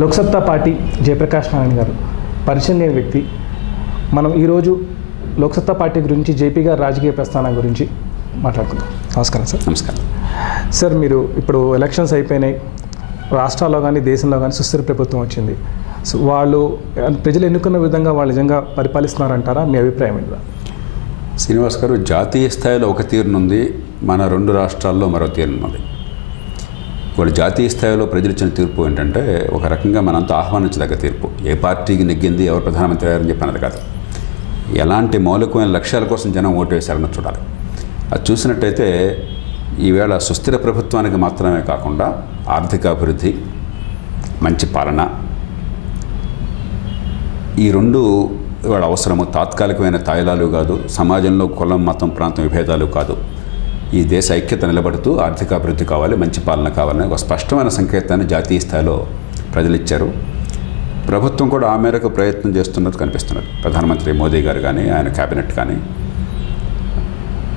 Loksatta party Jayaprakash Narayana గారు పరిచయం లేని వ్యక్తి. మనం ఈరోజు లోక్సత్తా పార్టీ గురించి, జేపీ గారి రాజకీయ ప్రస్థానం గురించి మాట్లాడుకుందాం. నమస్కారం సార్. నమస్కారం సార్. మీరు ఇప్పుడు ఎలక్షన్స్ అయిపోయినాయి, రాష్ట్రాల్లో కానీ దేశంలో కానీ సుస్థిర ప్రభుత్వం వచ్చింది. సో వాళ్ళు ప్రజలు ఎన్నుకున్న విధంగా వాళ్ళు నిజంగా పరిపాలిస్తున్నారంటారా? మీ అభిప్రాయం ఏంటి? శ్రీనివాస్ గారు, జాతీయ స్థాయిలో ఒక తీరునుంది, మన రెండు రాష్ట్రాల్లో మరో తీరునుంది. వాళ్ళు జాతీయ స్థాయిలో ప్రజలు ఇచ్చిన తీర్పు ఏంటంటే ఒక రకంగా మనంతా ఆహ్వానించదగ్గ తీర్పు. ఏ పార్టీకి నెగ్గింది, ఎవరు ప్రధానమంత్రి అయ్యారని చెప్పినది కాదు, ఎలాంటి మౌలికమైన లక్ష్యాల కోసం జనం ఓటు వేశారని చూడాలి. అది చూసినట్టయితే ఈవేళ సుస్థిర ప్రభుత్వానికి మాత్రమే కాకుండా ఆర్థిక అభివృద్ధి, మంచి పాలన, ఈ రెండు ఇవాళ అవసరము. తాత్కాలికమైన తాయిలాలు కాదు, సమాజంలో కులం మతం ప్రాంతం విభేదాలు కాదు. ఈ దేశ ఐక్యత నిలబడుతూ ఆర్థిక అభివృద్ధి కావాలి, మంచి పాలన కావాలని ఒక స్పష్టమైన సంకేతాన్ని జాతీయ స్థాయిలో ప్రజలు ఇచ్చారు. ప్రభుత్వం కూడా ఆ మేరకు ప్రయత్నం చేస్తున్నట్టు కనిపిస్తున్నది. ప్రధానమంత్రి మోదీ గారు కానీ, ఆయన క్యాబినెట్ కానీ,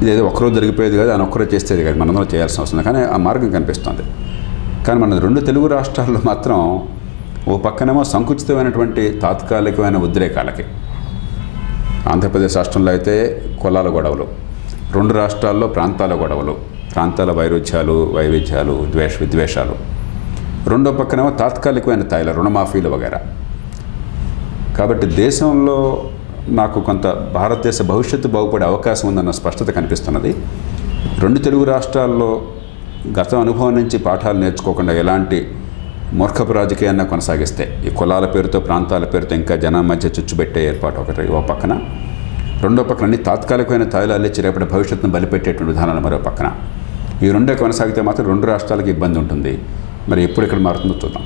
ఇదేదో ఒక్కరోజు జరిగిపోయేది కాదు, ఆయన ఒక్కరోజు చేసేది కాదు, మనందరం చేయాల్సిన అవసరం. కానీ ఆ మార్గం కనిపిస్తుంది. కానీ మన రెండు తెలుగు రాష్ట్రాల్లో మాత్రం ఓ పక్కనేమో సంకుచితమైనటువంటి తాత్కాలికమైన ఉద్రేకాలకి, ఆంధ్రప్రదేశ్ రాష్ట్రంలో అయితే కులాల గొడవలు, రెండు రాష్ట్రాల్లో ప్రాంతాల గొడవలు, ప్రాంతాల వైవిధ్యాలు, విద్వేషాలు, రెండో పక్కనేమో తాత్కాలికమైన తాయిల రుణమాఫీలు వగైరా. కాబట్టి దేశంలో నాకు కొంత భారతదేశ భవిష్యత్తు బాగుపడే అవకాశం ఉందన్న స్పష్టత కనిపిస్తున్నది. రెండు తెలుగు రాష్ట్రాల్లో గత అనుభవం నుంచి పాఠాలు నేర్చుకోకుండా ఎలాంటి మూర్ఖపు రాజకీయాన్ని కొనసాగిస్తే, ఈ కులాల పేరుతో ప్రాంతాల పేరుతో ఇంకా జనం మధ్య చుచ్చుబెట్టే ఏర్పాటు ఒకటి ఓ పక్కన, రెండో పక్కన అన్ని తాత్కాలికమైన తాయిలాలు ఇచ్చి రేపటి భవిష్యత్తును బలిపెట్టేటువంటి విధానాలు మరో పక్కన. ఈ రెండే కొనసాగితే మాత్రం రెండు రాష్ట్రాలకు ఇబ్బంది ఉంటుంది. మరి ఎప్పుడు ఇక్కడ మారుతుందో చూద్దాం.